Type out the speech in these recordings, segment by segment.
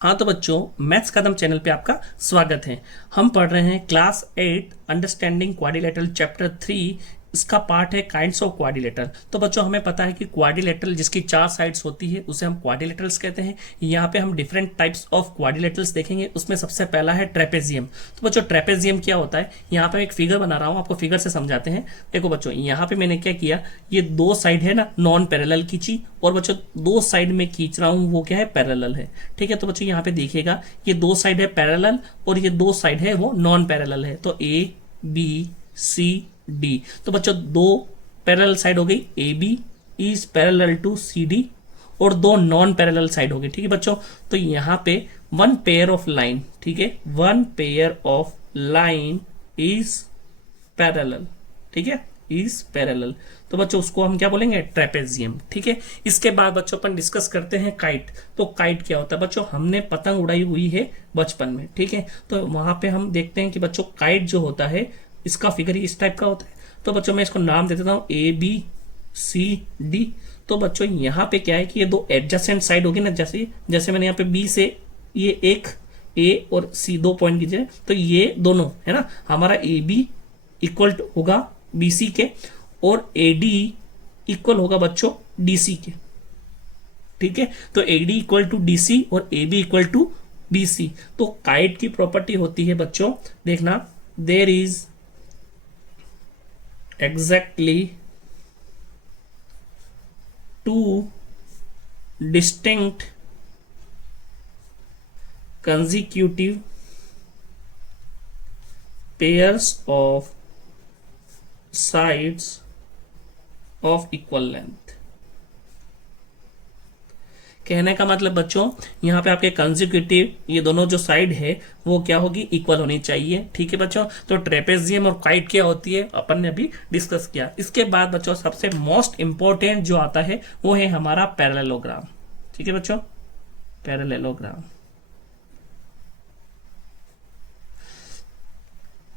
हाँ तो बच्चों, मैथ्स कदम चैनल पे आपका स्वागत है। हम पढ़ रहे हैं क्लास 8 अंडरस्टैंडिंग क्वाड्रिलेटरल चैप्टर 3। इसका पार्ट है काइंड्स ऑफ क्वाड्रिलेटरल। तो बच्चों, हमें पता है कि क्वाड्रिलेटरल जिसकी 4 साइड्स होती है उसे हम क्वाड्रिलेटरल्स कहते हैं। यहाँ पे हम डिफरेंट टाइप्स ऑफ क्वाड्रिलेटरल्स देखेंगे। उसमें सबसे पहला है ट्रेपेजियम। तो बच्चों, ट्रेपेजियम क्या होता है? यहाँ पे एक फिगर बना रहा हूँ, आपको फिगर से समझाते हैं। देखो बच्चों, यहाँ पे मैंने क्या किया, ये दो साइड है ना नॉन पैरेलल खींची, और बच्चों दो साइड में खींच रहा हूँ वो क्या है, पैरेलल है। ठीक है, तो बच्चों यहाँ पे देखिएगा, ये दो साइड है पैरेलल और ये दो साइड है वो नॉन पैरेलल है। तो ए बी सी डी। तो बच्चों दो पैरेलल साइड हो गई, A B is parallel to C D, और दो नॉन पैरेलल साइड हो गई। ठीक है बच्चों, तो यहाँ पे वन पेयर ऑफ लाइन, ठीक है, one pair of line is parallel, ठीक है, इज पैरेलल। तो बच्चों उसको हम क्या बोलेंगे, ट्रेपेजियम। ठीक है, इसके बाद बच्चों अपन डिस्कस करते हैं काइट। तो काइट क्या होता है बच्चों? हमने पतंग उड़ाई हुई है बचपन में, ठीक है, तो वहां पे हम देखते हैं कि बच्चों काइट जो होता है इसका फिगर इस टाइप का होता है। तो बच्चों मैं इसको नाम दे देता हूँ ए बी सी डी। तो बच्चों यहाँ पे क्या है कि ये दो एडजेसेंट साइड होगी ना, जैसे जैसे मैंने यहाँ पे बी से ये एक ए और सी दो पॉइंट कीजिए, तो ये दोनों है ना हमारा ए बी इक्वल होगा बीसी के, और एडी इक्वल होगा बच्चों डीसी के। ठीक है, तो एडी इक्वल टू डीसी और A B equal to BC. तो काइट की प्रॉपर्टी होती है बच्चों, देखना, there is exactly two distinct consecutive pairs of sides of equal length। कहने का मतलब बच्चों, यहाँ पे आपके कंसेक्यूटिव ये दोनों जो साइड है वो क्या होगी, इक्वल होनी चाहिए। ठीक है बच्चों, तो ट्रेपेजियम और काइट क्या होती है अपन ने अभी डिस्कस किया। इसके बाद बच्चों सबसे मोस्ट इंपॉर्टेंट जो आता है वो है हमारा पैरेललोग्राम। ठीक है बच्चों, पैरेललोग्राम।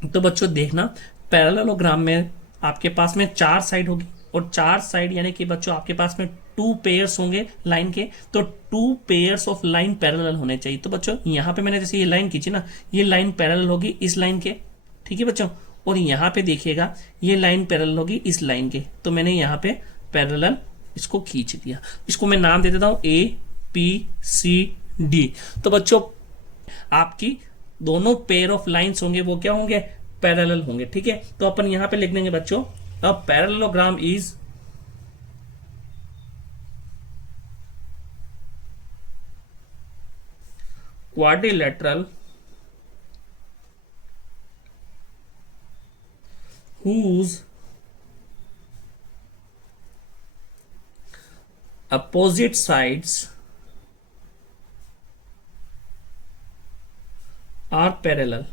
तो बच्चों देखना, पैरेललोग्राम में आपके पास में चार साइड होगी, और चार साइड यानी कि बच्चों आपके पास में टू पेयर्स होंगे लाइन के, तो two pairs of line parallel होने चाहिए। तो बच्चों यहाँ पे मैंने जैसे ये लाइन खींची ना, ये लाइन पैरेलल होगी इस लाइन के। ठीक है बच्चों, और यहाँ पे देखिएगा ये लाइन पैरेलल होगी इस लाइन के, तो मैंने यहाँ पे पैरेलल इसको खींच दिया। इसको मैं नाम दे देता हूँ ए पी सी डी। तो बच्चों आपकी दोनों पेयर ऑफ लाइंस होंगे वो क्या होंगे, पैरेलल होंगे। ठीक है, तो अपन यहां पे लिख देंगे बच्चों, a parallelogram is quadrilateral whose opposite sides are parallel.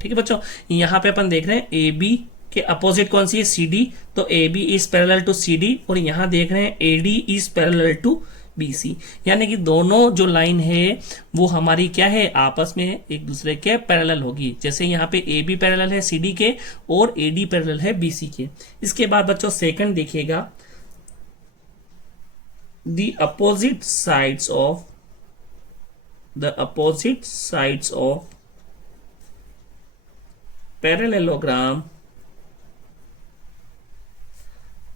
ठीक है बच्चों, यहां पे अपन देख रहे हैं ए बी के अपोजिट कौन सी है, सी डी, तो A B is parallel to C D, और यहां देख रहे हैं A D is parallel to B C. यानी कि दोनों जो लाइन है वो हमारी क्या है, आपस में एक दूसरे के पैरेलल होगी। जैसे यहाँ पे ए बी पैरेलल है सी डी के और ए डी पैरेलल है बी सी के। इसके बाद बच्चों सेकंड देखिएगा, the opposite sides of the opposite sides of parallelogram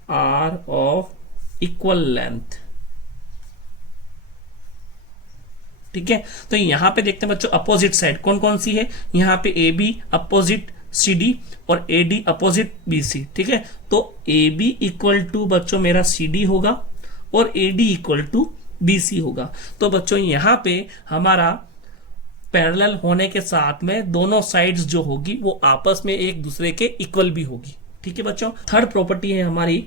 are of equal length। ठीक है, तो यहां पे देखते हैं बच्चों अपोजिट साइड कौन कौन सी है। यहां पे A B opposite C D और A D opposite B C. ठीक है, तो ए बी इक्वल टू बच्चों मेरा सी डी होगा और A D equal to BC होगा। तो बच्चों यहां पे हमारा पैरेलल होने के साथ में दोनों साइड्स जो होगी वो आपस में एक दूसरे के इक्वल भी होगी। ठीक है बच्चों, थर्ड प्रॉपर्टी है हमारी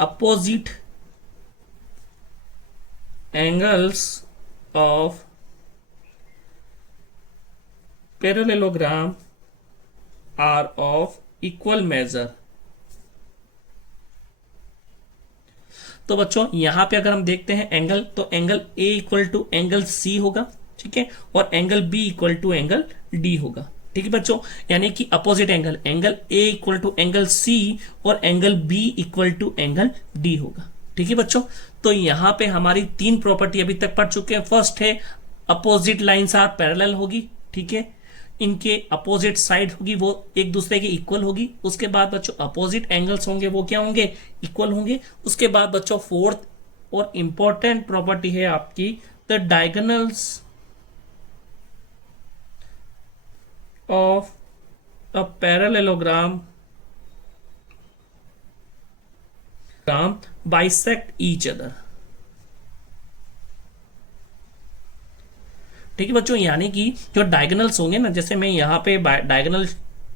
opposite angles of parallelogram are of equal measure. तो बच्चों यहां पे अगर हम देखते हैं एंगल, तो angle A equal to angle C होगा, ठीक है, और angle B equal to angle D होगा। ठीक है बच्चों, यानी कि opposite angle, angle A equal to angle C और angle B equal to angle D होगा। ठीक है बच्चों, तो यहां पे हमारी तीन प्रॉपर्टी अभी तक पढ़ चुके हैं। फर्स्ट है अपोजिट लाइंस आर पैरेलल होगी, ठीक है, इनके अपोजिट साइड होगी वो एक दूसरे के इक्वल होगी। उसके बाद बच्चों अपोजिट एंगल्स होंगे वो क्या होंगे, इक्वल होंगे। उसके बाद बच्चों फोर्थ और इंपॉर्टेंट प्रॉपर्टी है आपकी the diagonals of a parallelogram bisect each other. ठीक है बच्चों, यानी कि जो डायगोनल्स होंगे ना, जैसे मैं यहाँ पे डायगोनल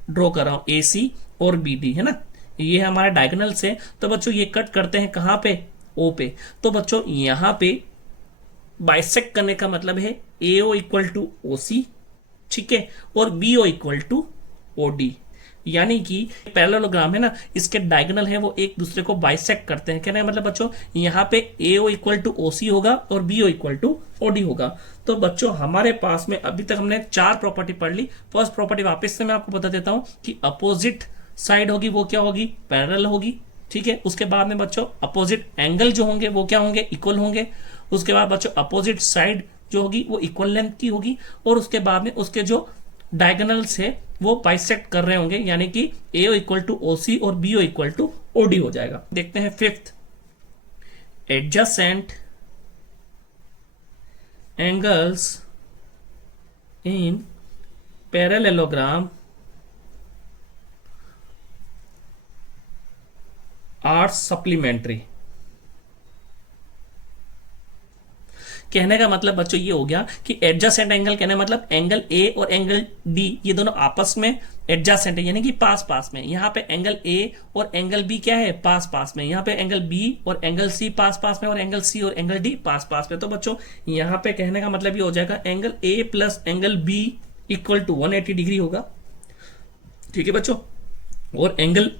ड्रॉ कर रहा हूं ए सी और बी डी, है ना, ये हमारे डायगोनल्स है। तो बच्चों ये कट करते हैं कहाँ पे, ओ पे। तो बच्चों यहाँ पे बाइसेक्ट करने का मतलब है ए ओ इक्वल टू ओ सी, ठीक है, और B O equal to O D. यानी कि पैरेललोग्राम है ना, इसके डायगोनल है वो एक दूसरे को बाइसेक्ट करते हैं। कहने का मतलब बच्चों यहाँ पे ए ओ इक्वल टू ओ सी होगा और B O equal to O D होगा। तो बच्चों हमारे पास में अभी तक हमने चार प्रॉपर्टी पढ़ ली। फर्स्ट प्रॉपर्टी वापस से मैं आपको बता देता हूं कि अपोजिट साइड होगी वो क्या होगी, पैरेलल होगी, ठीक है। उसके बाद में बच्चों अपोजिट एंगल जो होंगे वो क्या होंगे, इक्वल होंगे। उसके बाद बच्चों अपोजिट साइड जो होगी वो इक्वल लेंथ की होगी। और उसके बाद में उसके जो डायगोनल्स है वो बाइसेक्ट कर रहे होंगे, यानी कि ए इक्वल टू ओ सी और B O equal to O D हो जाएगा। देखते हैं fifth, adjacent angles in parallelogram are supplementary. कहने का मतलब बच्चों ये हो गया कि एडजेसेंट एंगल, कहने का मतलब एंगल ए और एंगल डी ये दोनों आपस में एडजेसेंट है, यानी कि पास पास में। यहाँ पे एंगल ए और एंगल बी क्या है, पास पास में। यहाँ पे एंगल बी और एंगल सी पास पास में, और एंगल सी और एंगल डी पास पास में। तो बच्चों यहाँ पे कहने का मतलब ये हो जाएगा angle A plus angle B equal to 180 degree होगा, ठीक है बच्चों। और angle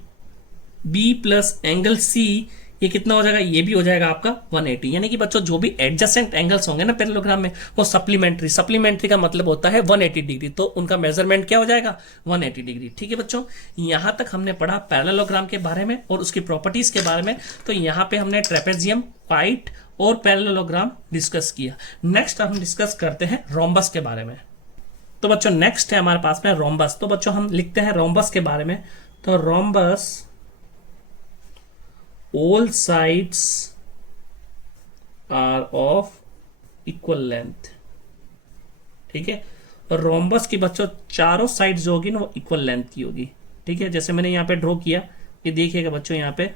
B plus angle C ये कितना हो जाएगा, ये भी हो जाएगा आपका 180। यानी कि बच्चों जो भी एडजेसेंट एंगल्स होंगे ना पैरेललोग्राम में वो सप्लीमेंट्री, सप्लीमेंट्री का मतलब होता है 180 डिग्री, तो उनका मेजरमेंट क्या हो जाएगा, 180 डिग्री, ठीक है बच्चों। यहां तक हमने पढ़ा पैरेललोग्राम के बारे में और उसकी प्रॉपर्टीज के बारे में। तो यहाँ पे हमने ट्रेपेजियम, पाइट और पैरेललोग्राम डिस्कस किया। नेक्स्ट हम डिस्कस करते हैं रोम्बस के बारे में। तो बच्चों नेक्स्ट है हमारे पास में रोम्बस। तो बच्चों हम लिखते हैं रोम्बस के बारे में। तो rhombus all sides are of equal length, ठीक है। रोम्बस की बच्चों चारों साइड जो होगी ना वो इक्वल लेंथ की होगी, ठीक है। जैसे मैंने यहाँ पे ड्रॉ किया, ये देखिएगा बच्चों यहाँ पे,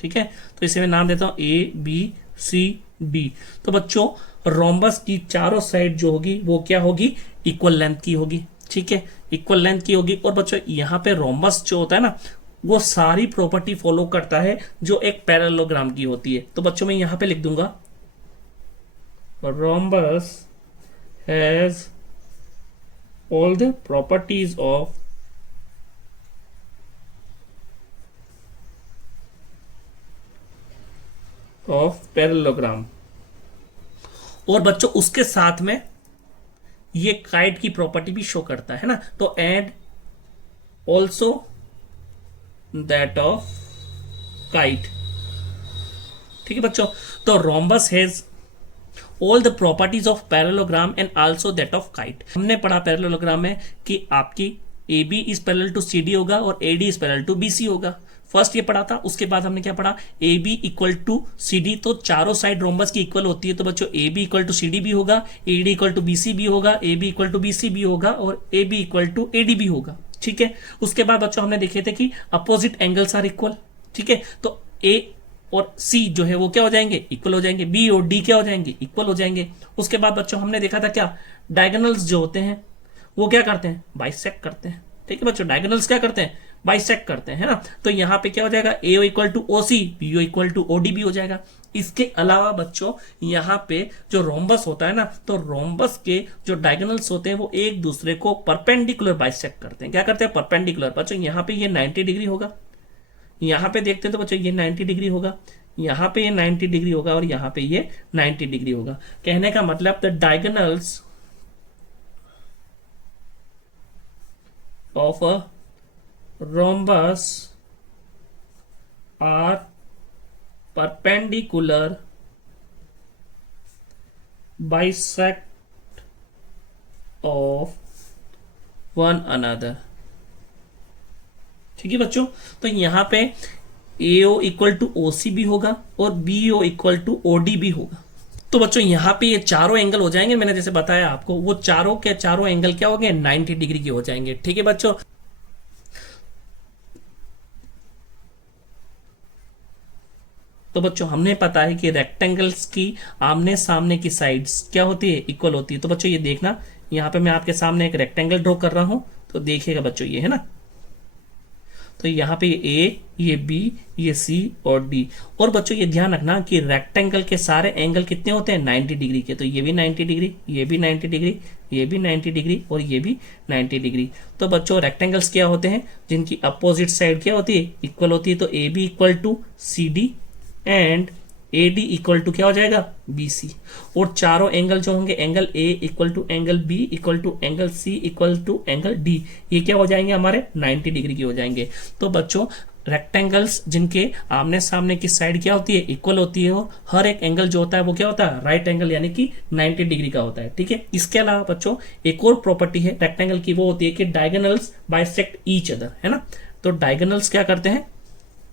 ठीक है। तो इसे मैं नाम देता हूं ए बी सी डी। तो बच्चों रोम्बस की चारों साइड जो होगी वो क्या होगी, इक्वल लेंथ की होगी, ठीक है, इक्वल लेंथ की होगी। और बच्चों यहाँ पे रोम्बस जो होता है ना वो सारी प्रॉपर्टी फॉलो करता है जो एक पैरेललोग्राम की होती है। तो बच्चों मैं यहां पे लिख दूंगा rhombus has all the properties of parallelogram. और बच्चों उसके साथ में ये काइट की प्रॉपर्टी भी शो करता है ना, तो and also that of kite, ठीक है बच्चों। तो rhombus has all the properties of parallelogram and also that of kite. हमने पढ़ा पैरेललोग्राम में कि आपकी A B is parallel to C D होगा और A D is parallel to B C होगा। फर्स्ट ये पढ़ा था। उसके बाद हमने क्या पढ़ा, A B equal to C D, तो चारों साइड रोम्बस की इक्वल होती है। तो बच्चों A B equal to C D भी होगा, A D equal to B C भी होगा, A B equal to B C भी होगा और A B equal to A D भी होगा, ठीक है। उसके बाद बच्चों हमने देखे थे कि अपोजिट एंगल्स आर इक्वल, ठीक है। तो ए और सी जो है वो क्या हो जाएंगे, इक्वल हो जाएंगे। बी और डी क्या हो जाएंगे, इक्वल हो जाएंगे। उसके बाद बच्चों हमने देखा था क्या, डायगोनल्स जो होते हैं वो क्या करते हैं, बाइसेक्ट करते हैं, ठीक है बच्चों। डायगोनल्स क्या करते हैं, बाइसेक्ट करते हैं, है ना। तो यहाँ पे क्या हो जाएगा, A equal to O C, B equal to O D भी हो जाएगा। इसके अलावा बच्चों यहाँ पे जो रोम्बस होता है ना, तो रोम्बस के जो डायगोनल्स होते हैं वो एक दूसरे को परपेंडिकुलर बाइसेक्ट करते हैं। क्या करते हैं, परपेंडिकुलर। बच्चों यहाँ पे ये 90 डिग्री होगा, यहाँ पे देखते हैं तो बच्चों ये 90 डिग्री होगा, यहाँ पे ये 90 डिग्री होगा और यहाँ पे ये 90 डिग्री होगा। कहने का मतलब the diagonals of a rhombus are perpendicular bisect of one another. ठीक है बच्चों, तो यहां पे AO इक्वल टू OC भी होगा और BO इक्वल टू OD भी होगा। तो बच्चों यहां पे ये चारों एंगल हो जाएंगे, मैंने जैसे बताया आपको, वो चारों के चारों एंगल क्या हो गए, 90 डिग्री के हो जाएंगे। ठीक है बच्चों, तो बच्चों हमने पता है कि रेक्टेंगल्स की आमने सामने की साइड्स क्या होती है, इक्वल होती है। तो बच्चों ये देखना, यहां पे मैं आपके सामने एक रेक्टेंगल ड्रॉ कर रहा हूं, तो देखिएगा बच्चों ये है ना, तो यहाँ पे ये A, ये B, ये C और D। और बच्चों ये ध्यान रखना कि रेक्टेंगल के सारे एंगल कितने होते हैं, 90 डिग्री के। तो ये भी 90 डिग्री, ये भी 90 डिग्री, ये भी 90 डिग्री और ये भी 90 डिग्री। तो बच्चों रेक्टेंगल्स क्या होते हैं, जिनकी अपोजिट साइड क्या होती है, इक्वल होती है। तो AB equal to CD and AD equal to क्या हो जाएगा, BC। और चारों एंगल जो होंगे, angle A equal to angle B equal to angle C equal to angle D, ये क्या हो जाएंगे, हमारे 90 डिग्री के हो जाएंगे। तो बच्चों रेक्टेंगल्स जिनके आमने सामने की साइड क्या होती है, इक्वल होती है, और हर एक एंगल जो होता है वो क्या होता है, राइट एंगल यानी कि 90 डिग्री का होता है। ठीक है, इसके अलावा बच्चों एक और प्रॉपर्टी है रेक्टेंगल की, वो होती है कि डायगोनल्स बाइसेक्ट ईच अदर, है ना। तो डायगोनल्स क्या करते हैं,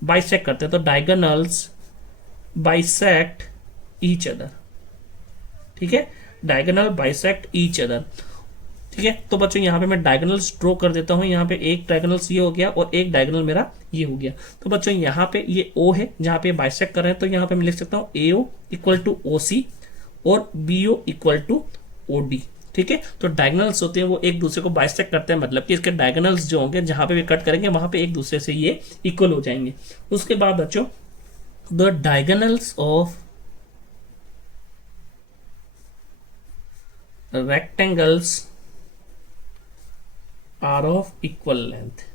बाइसेक्ट करते हैं। तो डायगोनल्स बाइसेक्ट ईच अदर। ठीक है, डायगोनल बाइसेक्ट ईच अदर। ठीक है, तो बच्चों यहाँ पे मैं डायगोनल्स ड्रॉ कर देता हूं। यहाँ पे एक डायगोनल्स ये हो गया और एक डायगोनल मेरा ये हो गया। तो बच्चों यहाँ पे ये O है जहां पे बाइसेक्ट कर रहे हैं, तो यहाँ पे मैं लिख सकता हूँ AO इक्वल टू OC और BO इक्वल टू OD। ठीक है, तो डायगोनल्स होते हैं वो एक दूसरे को बाइसेक्ट करते हैं, मतलब कि इसके डायगोनल्स जो होंगे जहां पे भी कट करेंगे वहां पे एक दूसरे से ये इक्वल हो जाएंगे। उसके बाद बच्चों the diagonals of rectangles are of equal length।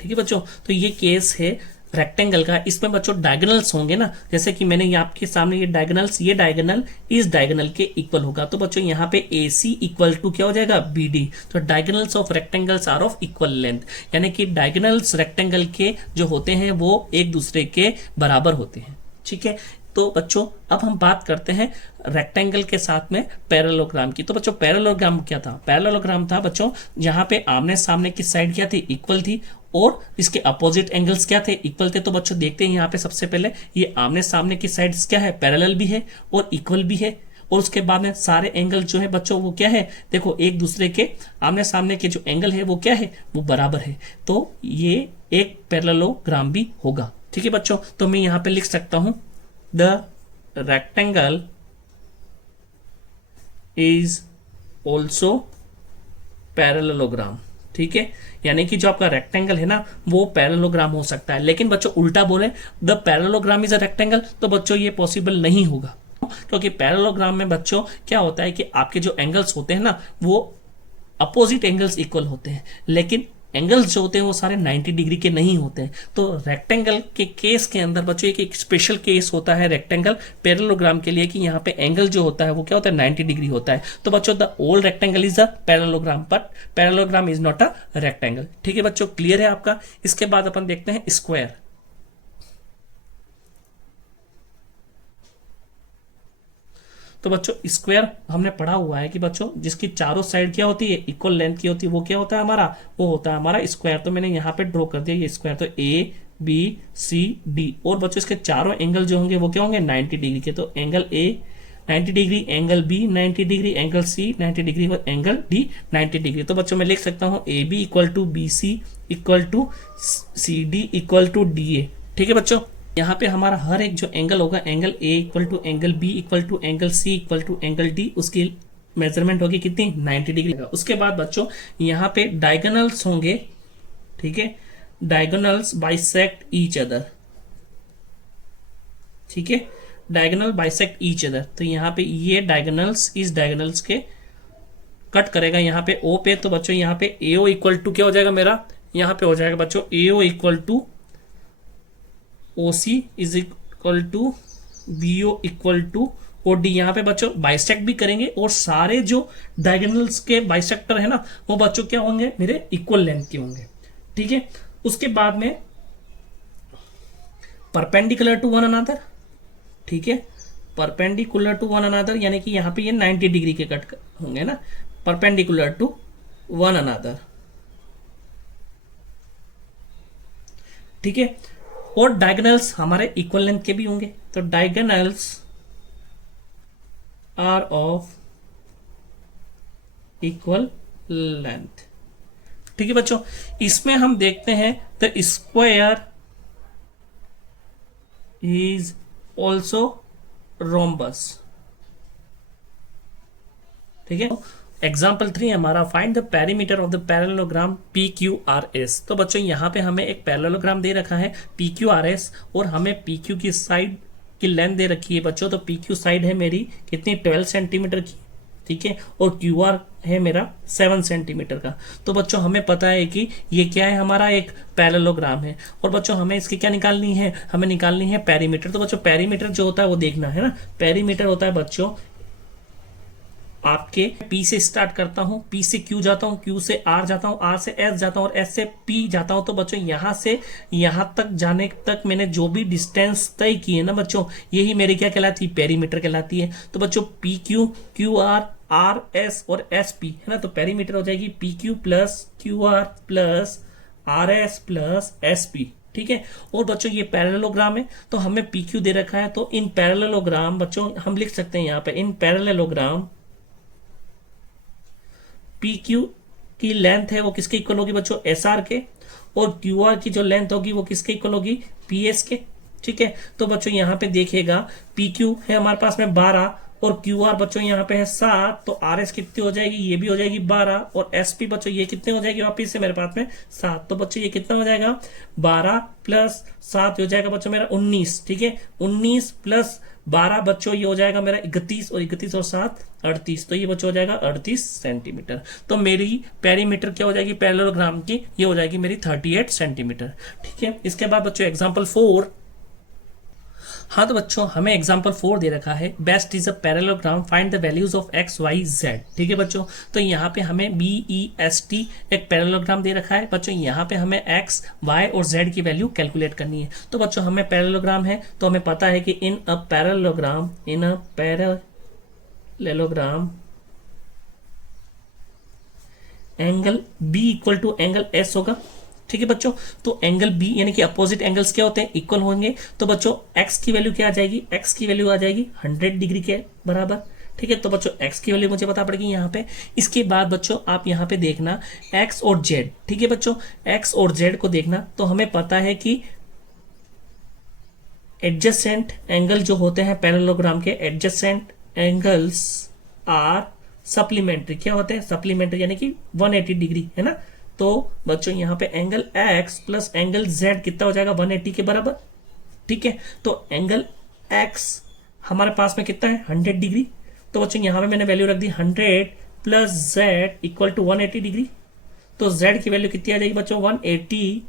ठीक है बच्चों, तो ये केस है रेक्टेंगल का। इसमें बच्चों डायगोनल्स होंगे ना, जैसे कि मैंने ये आपके सामने ये डायगोनल्स, ये डायगोनल इस डायगोनल के इक्वल होगा। तो बच्चों यहाँ पे AC इक्वल टू क्या हो जाएगा, BD। तो diagonals of rectangles are of equal length, यानी कि डायगोनल्स रेक्टेंगल के जो होते हैं वो एक दूसरे के बराबर होते हैं। ठीक है, तो बच्चों अब हम बात करते हैं रेक्टेंगल के साथ में पैरेललोग्राम की। तो बच्चों पैरेललोग्राम क्या था, पैरेललोग्राम था बच्चों यहाँ पे आमने सामने की साइड क्या थी, इक्वल थी, और इसके अपोजिट एंगल्स क्या थे, इक्वल थे। तो बच्चों देखते हैं यहाँ पे सबसे पहले ये आमने सामने की साइड्स क्या है, पैरेलल भी है और इक्वल भी है। और उसके बाद में सारे एंगल जो है बच्चों वो क्या है, देखो एक दूसरे के आमने सामने के जो एंगल है वो क्या है, वो बराबर है। तो ये एक पैरेललोग्राम भी होगा। ठीक है बच्चों, तो मैं यहाँ पे लिख सकता हूं the rectangle is also parallelogram. ठीक है, यानी कि जो आपका रेक्टेंगल है ना वो पैरेललोग्राम हो सकता है। लेकिन बच्चों उल्टा बोले the parallelogram is a rectangle, तो बच्चों ये पॉसिबल नहीं होगा, क्योंकि पैरेललोग्राम में बच्चों क्या होता है कि आपके जो एंगल्स होते हैं ना वो अपोजिट एंगल्स इक्वल होते हैं, लेकिन एंगल्स जो होते हैं वो सारे 90 डिग्री के नहीं होते हैं। तो रेक्टेंगल के केस के अंदर बच्चों एक स्पेशल केस होता है रेक्टेंगल पैरेललोग्राम के लिए, कि यहाँ पे एंगल जो होता है वो क्या होता है, 90 डिग्री होता है। तो बच्चों the whole rectangle is a parallelogram, but parallelogram is not a rectangle. ठीक है बच्चों, क्लियर है आपका। इसके बाद अपन देखते हैं स्क्वायर। तो बच्चों स्क्वायर हमने पढ़ा हुआ है कि बच्चों जिसकी चारों साइड क्या होती है, इक्वल लेंथ की होती है, वो क्या होता है हमारा, वो होता है हमारा स्क्वायर। तो मैंने यहाँ पे ड्रॉ कर दिया ये स्क्वायर। तो ABCD, और बच्चों इसके चारों एंगल जो होंगे वो क्या होंगे, 90 डिग्री के। तो angle A 90 degree, angle B 90 degree, angle C 90 degree और एंगल D 90 डिग्री। तो बच्चों मैं लिख सकता हूँ AB equal to BC equal to CD equal to DA। ठीक है बच्चों, यहाँ पे हमारा हर एक जो एंगल होगा, angle A equal to angle B equal to angle C equal to angle D, उसकी मेजरमेंट होगी कितनी, 90 डिग्री। उसके बाद बच्चों यहाँ पे डायगोनल्स होंगे। ठीक है, डायगोनल्स बाइसेक्ट ईच अदर। ठीक है, डायगोनल बाइसेक्ट ईच अदर। तो यहाँ पे ये डायगोनल्स इस डायगोनल्स के कट करेगा यहाँ पे O पे। तो बच्चों यहाँ पे AO इक्वल टू क्या हो जाएगा मेरा, यहाँ पे हो जाएगा बच्चों AO equal to OC is equal to BO equal to OD। यहाँ पे बच्चों बाइसेक्ट भी करेंगे और सारे जो डायगोनल्स के बाइसेक्टर है ना वो बच्चों क्या होंगे, मेरे इक्वल लेंथ के होंगे। ठीक है, उसके बाद में परपेंडिकुलर टू वन अनदर, ठीक है, परपेंडिकुलर टू वन अनदर यानी कि यहाँ पे ये 90 डिग्री के कट होंगे ना, परपेंडिकुलर टू वन अनदर, ठीक है। और डायगोनल्स हमारे इक्वल लेंथ के भी होंगे, तो diagonals are of equal length, ठीक है बच्चों। इसमें हम देखते हैं the square is also rhombus, ठीक है। एग्जाम्पल 3 हमारा find the perimeter of the parallelogram P Q R S. तो बच्चों यहाँ पे हमें एक पैरेललोग्राम दे रखा है पी क्यू आर एस और हमें पी क्यू की साइड की लेंथ दे रखी है बच्चों। तो पी क्यू साइड है मेरी कितनी, 12 सेंटीमीटर की, ठीक है, और क्यू आर है मेरा 7 सेंटीमीटर का। तो बच्चों हमें पता है कि ये क्या है, हमारा एक पैरेललोग्राम है। और बच्चों हमें इसकी क्या निकालनी है, हमें निकालनी है पेरीमीटर। तो बच्चों पेरीमीटर जो होता है वो देखना है ना, पेरीमीटर होता है बच्चों आपके P से स्टार्ट करता हूं, P से Q जाता हूं, Q से R जाता हूं, R से S जाता हूं और S से P जाता हूं। तो बच्चों यहां से यहां तक जाने तक मैंने जो भी डिस्टेंस तय की है ना बच्चों, यही मेरी क्या कहलाती है, पेरीमीटर कहलाती है। तो बच्चों PQ, QR, RS और SP है ना, तो पेरीमीटर हो जाएगी PQ plus QR plus RS plus SP, ठीक है। और बच्चों ये पैरेललोग्राम है तो हमें PQ दे रखा है, तो इन पैरेललोग्राम बच्चों हम लिख सकते हैं यहाँ पे इन पैरेललोग्राम पी क्यू की लेंथ है वो किसके इक्वल होगी बच्चों, एस आर के, और क्यू आर की जो लेंथ होगी वो किसके इक्वल होगी, पी एस के, ठीक है। तो बच्चों यहाँ पे देखिएगा पी क्यू है हमारे पास में 12 और क्यू आर बच्चों यहाँ पे है 7, तो आर एस कितनी हो जाएगी, ये भी हो जाएगी 12 और एस पी बच्चों ये कितने हो जाएगी वापिस से मेरे पास में 7। तो बच्चों ये कितना हो जाएगा 12 प्लस 7 हो जाएगा बच्चों मेरा 19, ठीक है, 19 प्लस 12 बच्चों ये हो जाएगा मेरा 31 और 31 और 7 38, तो ये बच्चों हो जाएगा 38 सेंटीमीटर। तो मेरी पेरीमीटर क्या हो जाएगी पैरेललोग्राम की, ये हो जाएगी मेरी 38 सेंटीमीटर, ठीक है। इसके बाद बच्चों एग्जांपल 4, हाँ तो बच्चों हमें एग्जांपल 4 दे रखा है BEST is a parallelogram find the values of x y z, ठीक है बच्चों। तो यहाँ पे हमें BEST एक पैरेललोग्राम दे रखा है बच्चों, यहाँ पे हमें एक्स वाई और जेड की वैल्यू कैलकुलेट करनी है। तो बच्चों हमें पैरेललोग्राम है तो हमें पता है कि in a parallelogram angle B equal to angle S होगा, ठीक है बच्चों। तो एंगल B यानी कि अपोजिट एंगल्स क्या होते हैं, इक्वल होंगे। तो बच्चों x की वैल्यू क्या आ जाएगी, x की वैल्यू आ जाएगी 100 डिग्री के बराबर, ठीक है। तो बच्चों x की वैल्यू मुझे पता पड़ेगी यहाँ पे। इसके बाद बच्चों आप यहाँ पे देखना x और z, ठीक है बच्चों, x और z को देखना। तो हमें पता है कि एडजेसेंट एंगल जो होते हैं पैरेललोग्राम के, एडजेसेंट एंगल्स आर सप्लीमेंट्री, क्या होते हैं सप्लीमेंट्री यानी कि 180 डिग्री है ना। तो बच्चों यहाँ पे angle x plus angle z कितना हो जाएगा 180 के बराबर, ठीक है। तो एंगल x हमारे पास में कितना है 100 डिग्री, तो बच्चों यहाँ पे मैंने वैल्यू रख दी 100 plus z equal to 180 degree. तो z की वैल्यू कितनी आ जाएगी बच्चों 180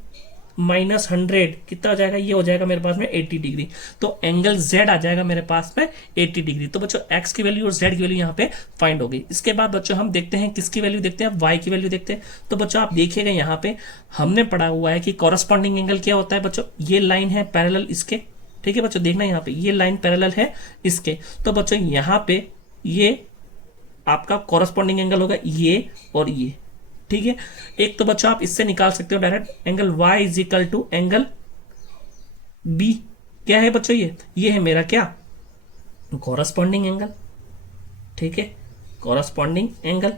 माइनस 100 कितना हो जाएगा, ये हो जाएगा मेरे पास में 80 डिग्री। तो एंगल z आ जाएगा मेरे पास में 80 डिग्री। तो बच्चों x की वैल्यू और z की वैल्यू यहाँ पे फाइंड हो गई। इसके बाद बच्चों हम देखते हैं किसकी वैल्यू देखते हैं, y की वैल्यू देखते हैं। तो बच्चों आप देखिएगा यहाँ पे हमने पढ़ा हुआ है कि कॉरस्पॉन्डिंग एंगल क्या होता है बच्चों, ये लाइन है पैरेलल इसके, ठीक है बच्चों, देखना यहाँ पे ये लाइन पैरेलल है इसके। तो बच्चों यहाँ पे ये आपका कॉरस्पॉन्डिंग एंगल होगा ये और ये, ठीक है। एक तो बच्चों आप इससे निकाल सकते हो direct angle y is equal to angle B, क्या है बच्चों ये है मेरा क्या कॉरस्पॉन्डिंग एंगल, ठीक है, कॉरस्पॉन्डिंग एंगल।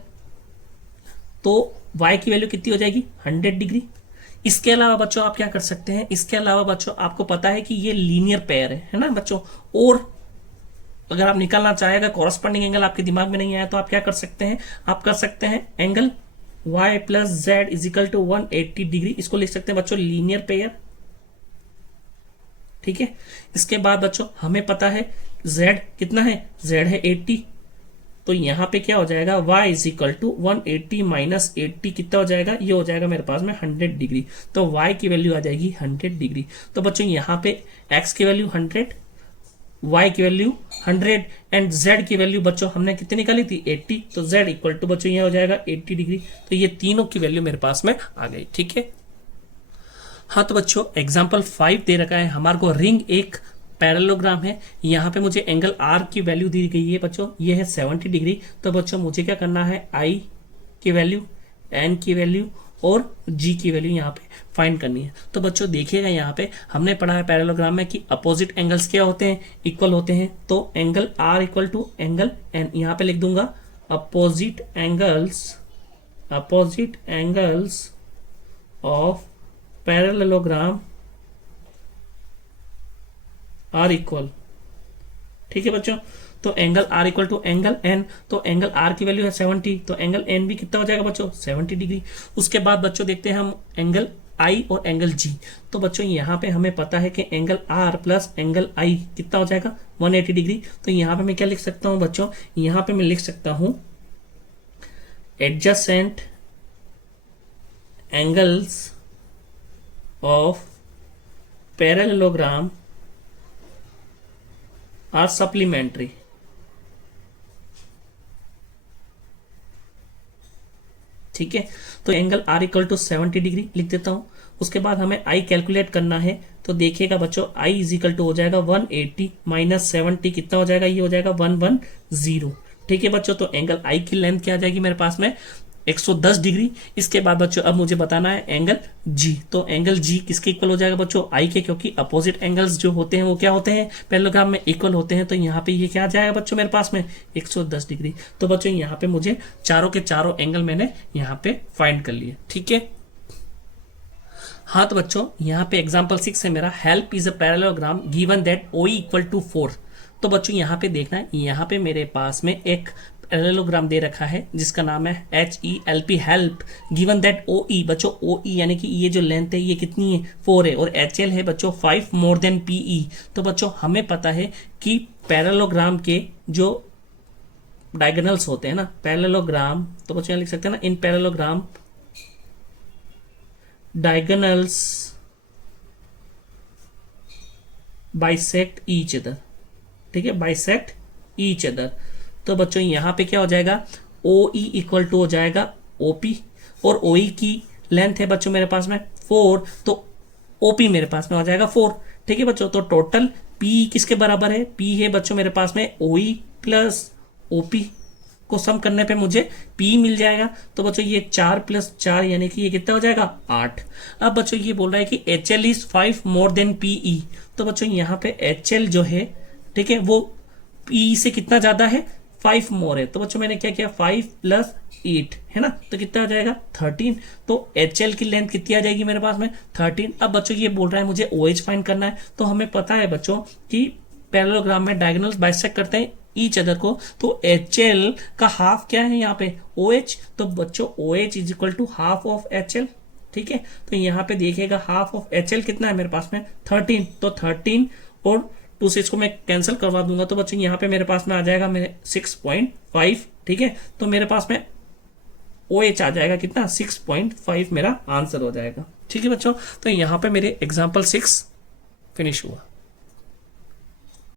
तो y की वैल्यू कितनी हो जाएगी 100 डिग्री। इसके अलावा बच्चों आप क्या कर सकते हैं, इसके अलावा बच्चों आपको पता है कि ये लीनियर पेयर है ना बच्चों। और अगर आप निकालना चाहे, अगर कॉरस्पॉन्डिंग एंगल आपके दिमाग में नहीं आया तो आप क्या कर सकते हैं, आप कर सकते हैं angle y plus z is equal to 180 degree, इसको लिख सकते हैं बच्चों लीनियर पेयर, ठीक है। इसके बाद बच्चों हमें पता है z कितना है, z है 80, तो यहां पे क्या हो जाएगा y is equal to 180 minus 80 कितना हो जाएगा, ये हो जाएगा मेरे पास में 100 डिग्री। तो y की वैल्यू आ जाएगी 100 डिग्री। तो बच्चों यहाँ पे x की वैल्यू 100, y की वैल्यू 100 एंड z की वैल्यू बच्चों हमने कितनी निकाली थी 80, तो z इक्वल टू बच्चों ये हो जाएगा 80 डिग्री। तो ये तीनों की वैल्यू मेरे पास में आ गई, ठीक है। हाँ तो बच्चों एग्जाम्पल 5 दे रखा है हमारे को, रिंग एक पैरेललोग्राम है, यहाँ पे मुझे एंगल आर की वैल्यू दी गई है बच्चों, ये है 70 डिग्री। तो बच्चों मुझे क्या करना है, आई की वैल्यू, एन की वैल्यू और जी की वैल्यू यहाँ पे फाइंड करनी है। तो बच्चों देखिएगा यहाँ पे हमने पढ़ा है पैरेललोग्राम में कि अपोजिट एंगल्स क्या होते हैं, इक्वल होते हैं। तो angle R equal to angle N, यहाँ पे लिख दूंगा opposite angles of parallelogram are equal. ठीक है बच्चों, तो angle R equal to angle N, तो एंगल आर की वैल्यू है 70, तो एंगल एन भी कितना हो जाएगा बच्चों, 70 डिग्री। उसके बाद बच्चों देखते हैं हम एंगल आई और एंगल जी। तो बच्चों यहाँ पे हमें पता है कि एंगल आर प्लस एंगल आई कितना हो जाएगा, 180 डिग्री। तो यहाँ पे मैं क्या लिख सकता हूँ बच्चों, यहाँ पे मैं लिख सकता हूँ adjacent angles of parallelogram are supplementary. ठीक है, तो angle R equal to 70 degree लिख देता हूं। उसके बाद हमें आई कैलकुलेट करना है, तो देखिएगा बच्चों आई इज इक्वल टू हो जाएगा 180 माइनस 70 कितना हो जाएगा, ये हो जाएगा 110। ठीक है बच्चों, तो एंगल आई की लेंथ क्या आ जाएगी मेरे पास में, 110 डिग्री। इसके बाद बच्चों अब मुझे बताना है एंगल जी, तो एंगल जी किसके इक्वल हो जाएगा बच्चों, आई के, क्योंकि अपोजिट एंगल्स जो होते हैं वो क्या होते हैं, पैरेललोग्राम में इक्वल होते हैं। तो यहाँ पे ये क्या आ जाएगा बच्चों मेरे पास में 110 डिग्री। तो बच्चों यहाँ पे मुझे चारों के चारों एंगल मैंने यहाँ पे फाइंड कर लिए। ठीक है, हाँ तो बच्चों यहाँ पे एग्जाम्पल 6 है मेरा, HELP is a parallelogram given that O equal to 4। तो बच्चों यहाँ पे देखना है, यहाँ पे मेरे पास में एक पैरेललोग्राम दे रखा है जिसका नाम है HELP, help given that OE। बच्चों OE यानी कि ये जो लेंथ है ये कितनी है, 4 है, और HL है बच्चों 5 मोर देन PE। तो बच्चों हमें पता है कि पैरेललोग्राम के जो डायगोनल्स होते हैं ना, पैरेललोग्राम, तो बच्चों यहाँ लिख सकते हैं ना, इन parallelogram diagonals bisect each other. ठीक है, बाइसेक्ट ईच अदर। तो बच्चों यहाँ पे क्या हो जाएगा, OE इक्वल टू हो जाएगा OP, और OE की लेंथ है बच्चों मेरे पास में 4, तो OP मेरे पास में हो जाएगा 4। ठीक है बच्चों, तो टोटल P किसके बराबर है, P है बच्चों मेरे पास में OE प्लस OP को सम करने पे मुझे P मिल जाएगा। तो बच्चों ये 4 प्लस 4 यानी कि ये कितना हो जाएगा 8। अब बच्चों ये बोल रहा है कि HL is 5 more than PE। तो बच्चों यहाँ पे HL जो है, ठीक है, वो PE से कितना ज्यादा है, 5 मोर है। तो बच्चों मैंने क्या किया, 5 प्लस 8 है ना, तो कितना आ जाएगा 13। तो HL की लेंथ कितनी आ जाएगी मेरे पास में 13। अब बच्चों ये बोल रहा है मुझे OH फाइंड करना है। तो हमें पता है बच्चों कि पैरेललोग्राम में डायगोनल्स बाइसेक्ट करते हैं ईच अदर को, तो HL का हाफ क्या है यहाँ पे OH। तो बच्चों OH is equal to half of HL। ठीक है, तो यहाँ पे देखिएगा हाफ ऑफ HL कितना है मेरे पास में 13, तो 13 और 2 से इसको मैं कैंसिल करवा दूंगा। तो बच्चों यहाँ पे मेरे पास में आ जाएगा मेरे 6.5। ठीक है, तो मेरे पास में OH आ जाएगा कितना, 6.5 मेरा आंसर हो जाएगा। ठीक है बच्चों, तो यहाँ पे मेरे एग्जाम्पल 6 फिनिश हुआ।